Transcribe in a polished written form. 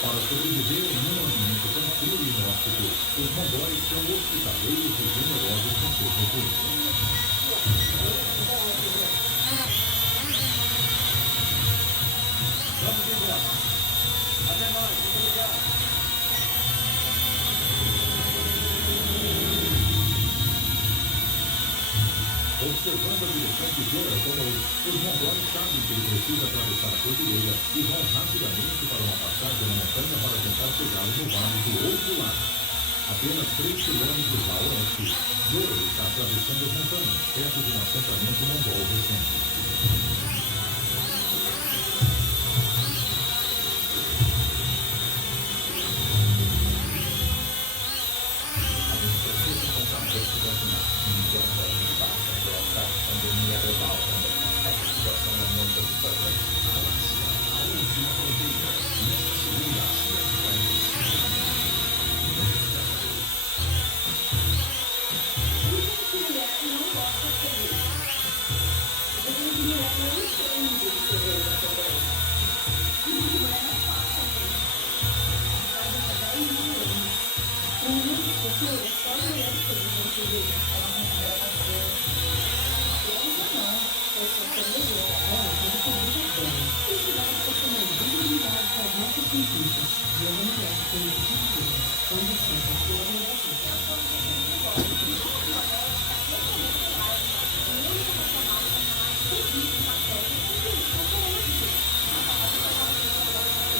Para sobreviver em um ambiente tão frio e inóspito, os mongóis são hospitaleiros e generosos com seus recursos. Vamos embora. Até mais, muito obrigado. Observando a direção que Zora tomou, os mongóis sabem que ele precisa atravessar a cordilheira e vão rapidamente para uma passagem na montanha para tentar chegá-lo no vale do outro lado. Apenas 3 quilômetros a oeste, Zora está atravessando as montanhas, perto de um assentamento mongol recente. Científicas, e a mulher tem o tipo de quando se